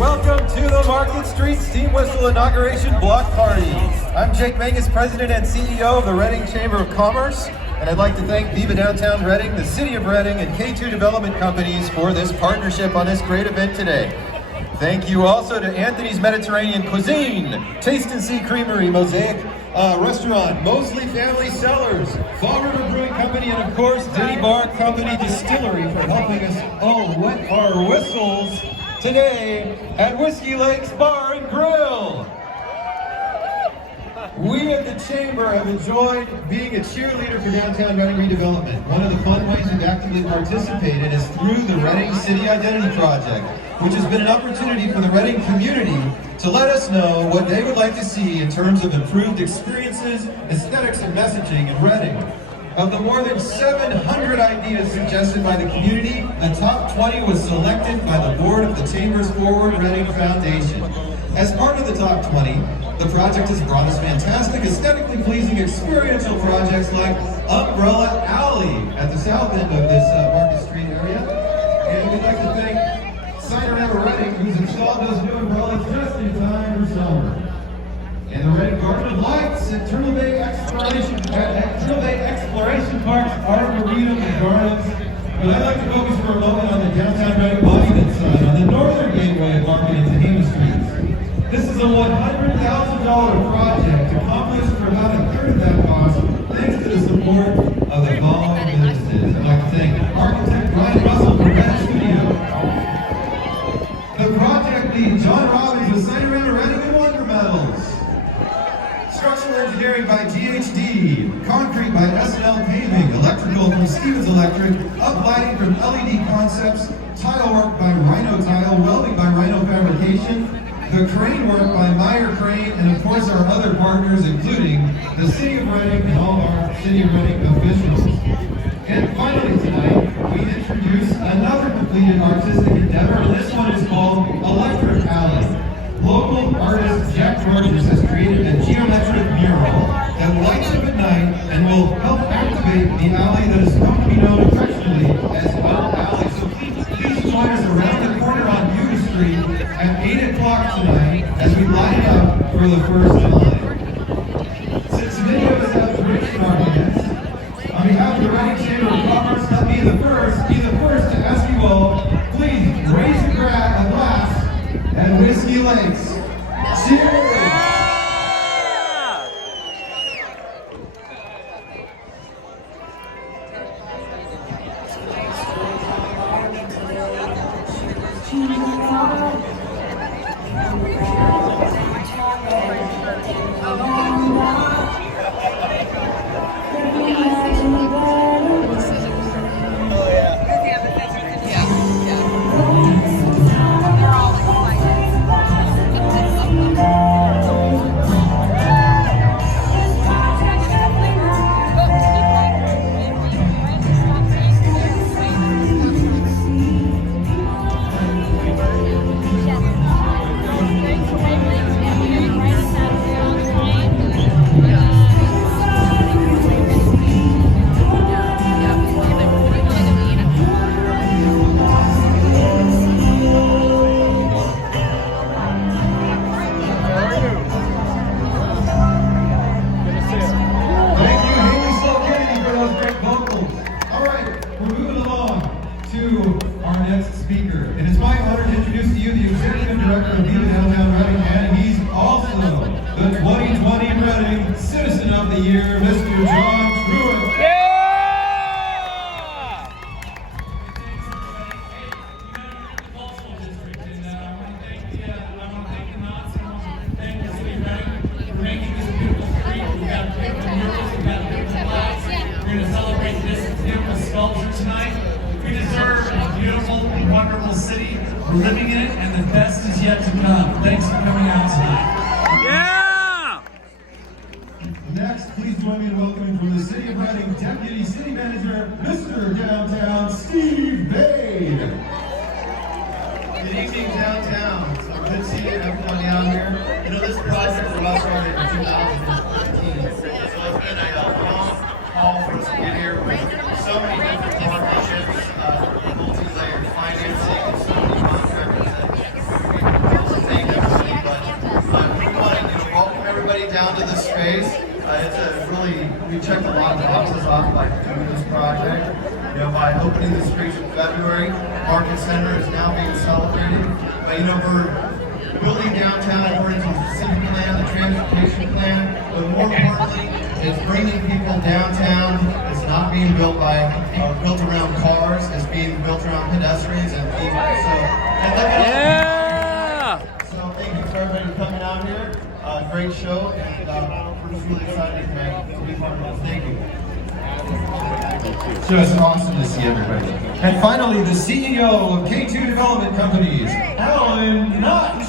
Welcome to the Market Street Steam Whistle Inauguration Block Party. I'm Jake Mangus, President and CEO of the Reading Chamber of Commerce, and I'd like to thank Viva Downtown Reading, the City of Reading, and K2 Development Companies for this partnership on this great event today. Thank you also to Anthony's Mediterranean Cuisine, Taste and See Creamery, Mosaic Restaurant, Mosley Family Cellars, Fall River Brewing Company, and of course, Denny Bar Company Distillery for helping us all wet our whistles today at Whiskey Lakes Bar and Grill. We at the Chamber have enjoyed being a cheerleader for downtown Reading redevelopment. One of the fun ways we've actively participated is through the Reading City Identity Project, which has been an opportunity for the Reading community to let us know what they would like to see in terms of improved experiences, aesthetics, and messaging in Reading. Of the more than 700 ideas suggested by the community, the top 20 was selected by the board of the Chamber's Forward Reading Foundation. As part of the top 20, the project has brought us fantastic, aesthetically pleasing experiential projects like Umbrella Alley at the south end of this Market Street area. And we'd like to thank Cider Reading, who's installed those new umbrellas just in time for summer. And the Reading Garden of Lights at Turtle Bay Exploration Park's Arboretum and Gardens. But I'd like to focus for a moment on the downtown Reading monument sign on the northern gateway of Market into Hammond Streets. This is a $100,000 project accomplished for about a third of that cost thanks to the support of the following businesses. I'd like to thank architect Brian Russell from Red Studio, the project lead John Robbins with Cider Reading and Wonder Medals, structural engineering by GHD, concrete by S&L Paving, electrical from Stevens Electric, uplighting from LED Concepts, tile work by Rhino Tile, welding by Rhino Fabrication, the crane work by Meyer Crane, and of course our other partners, including the City of Reading and all of our City of Reading officials. And finally tonight, we introduce another completed artistic endeavor. This one is called Electric Alley. Local artist Jack Rogers has created a geometric mural that lights up at night and will help activate the alley that has come to be known affectionately as Well Alley. So please join us around the corner on Viva Street at 8 o'clock tonight as we light it up for the first time. Since the video is out to rich in our hands, on behalf of the Reading Chamber of Commerce, let me be the first to ask you all, please raise your glass at Whiskey Lakes. Cheers! It is my honor to introduce to you the Executive Director of Viva Downtown Reading, and he's also the 2020 Reading Citizen of the Year, Mr. John Truitt. Yeah! Wonderful city. We're living in it, and the best is yet to come. Thanks for coming out tonight. Yeah! Next, please join me in welcoming from the City of Reading Deputy City Manager, Mr. Downtown Steve Bade. Good evening, downtown. It's good to see everyone out here. You know, this project for us started in 2013, so it's been a long haul for us to get here with so many different partnerships, multi-layered financing, and so many contractors that everybody down to this space. We checked a lot of boxes off by doing this project. You know, by opening the streets in February, Market Center is now being celebrated. But you know, we're building downtown according to the civic plan, the transportation plan, but more importantly, it's bringing people downtown. It's not being built around cars. It's being built around pedestrians and people. So thank you for everybody coming out here. Great show, and we're just really excited to be part of this. Thank you. Just awesome to see everybody. And finally, the CEO of K2 Development Companies, Alan Knott.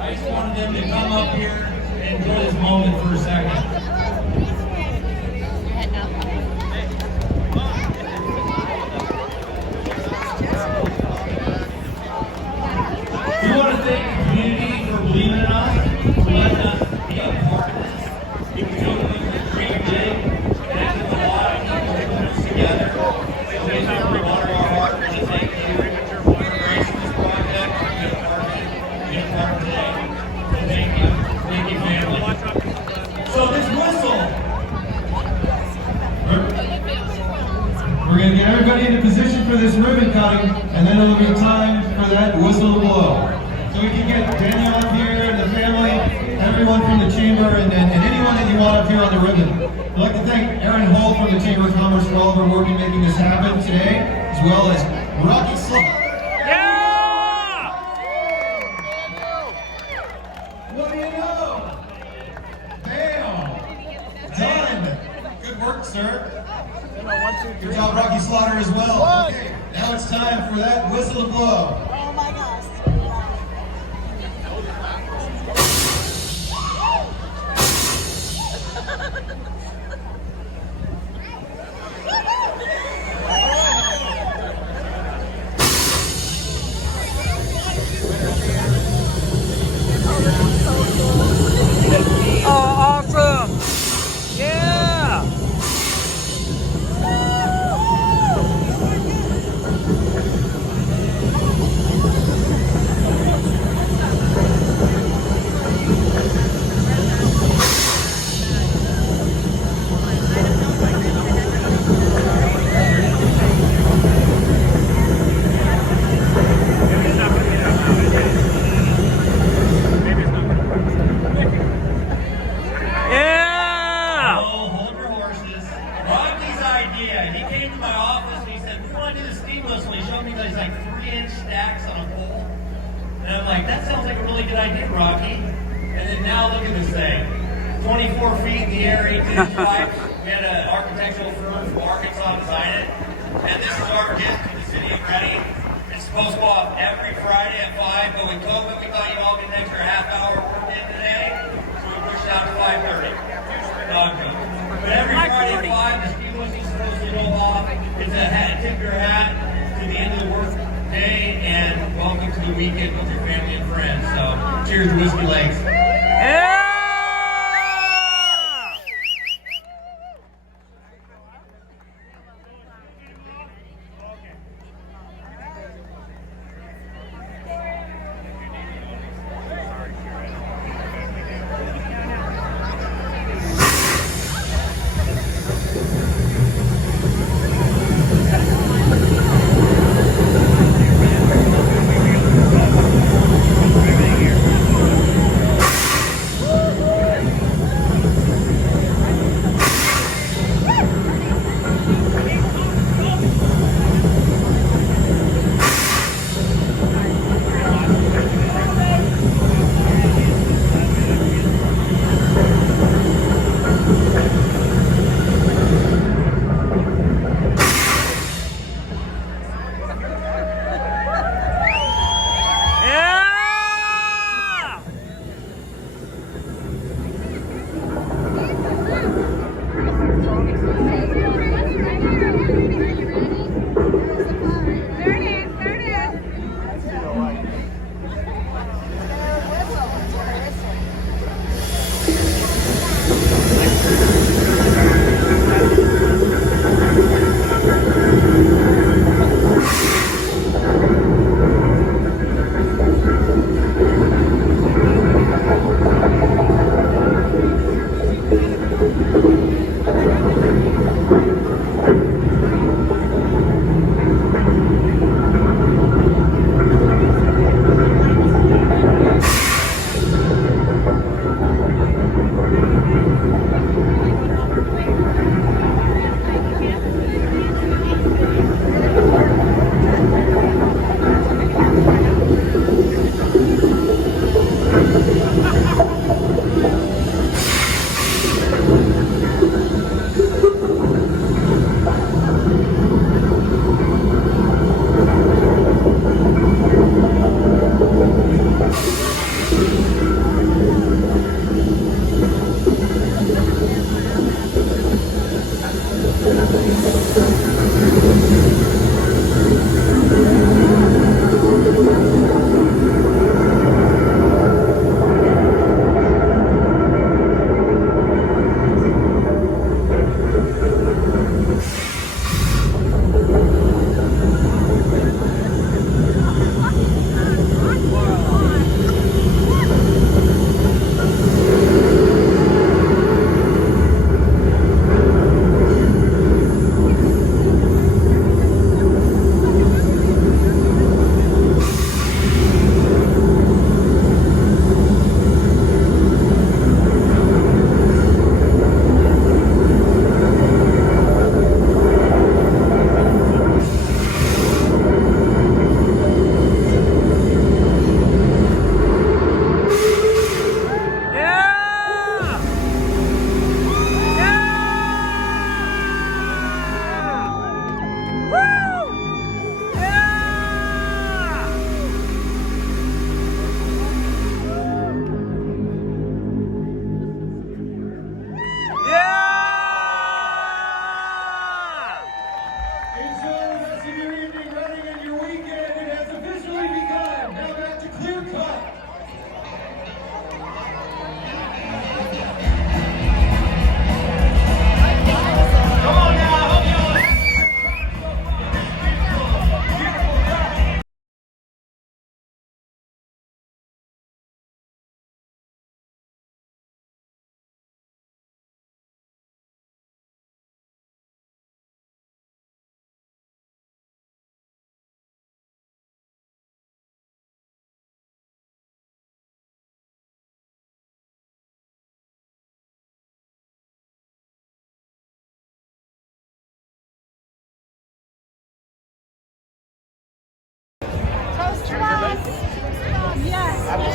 I just wanted them to come up here and enjoy this moment for a second. We want to thank the community for believing in us, for letting us be a part of this. We know that it's dream big, and it took a lot of people to put us together. So we just want to honor our heart and thank you for embracing this project and being a part of it, being a part of today. So thank you. Thank you, family. So this whistle, we're going to get everybody into position for this ribbon cutting, and then it'll be time for that whistle to blow. So we can get Daniel up here, and the family, everyone from the chamber, and anyone that you want up here on the ribbon. I'd like to thank Aaron Holt from the Chamber of Commerce for all of her work in making this happen today, as well as Rocky Slaughter. Yeah! What do you know? Bam! Done! Good work, sir. Good job, Rocky Slaughter, as well. Okay, now it's time for that whistle to blow. Oh my gosh. Oh, awesome! Yeah! Yeah! Oh, hold your horses. Rocky's idea. He came to my office and he said, we want to do the steam whistle. He showed me these like 3-inch stacks on a pole. And I'm like, that sounds like a really good idea, Rocky. And then now look at this thing. 24 feet in the air, 18-inch pipes. We had an architectural firm from Arkansas design it. And this is our gift to the city of Reading. It's supposed to go off every Friday at 5, but with COVID, we thought you'd all get an extra half-hour work in today. So we pushed it out to 5:30. Dog joke. But every Friday at 5, the steam whistle is supposed to go off. It's a hat, tip your hat to the end of the work day, and welcome to the weekend with your family and friends. So, cheers to Whiskey Lakes. Yeah!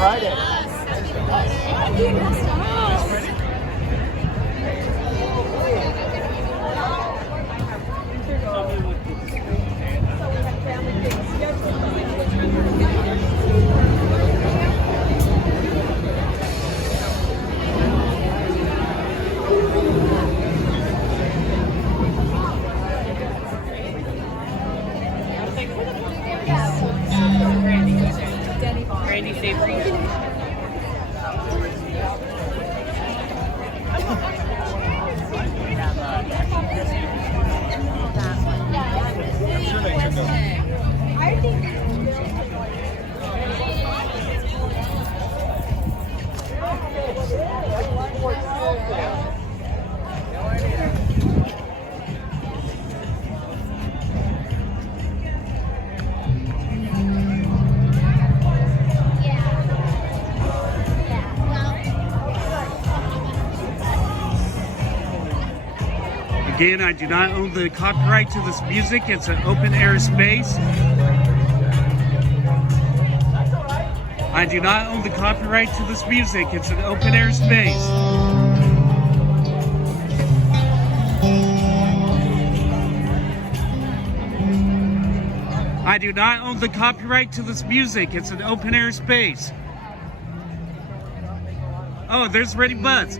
Friday. Randy Savory. Again, I do not own the copyright to this music. It's an open air space. I do not own the copyright to this music. It's an open air space. I do not own the copyright to this music. It's an open air space. Oh, there's Ready Buzz.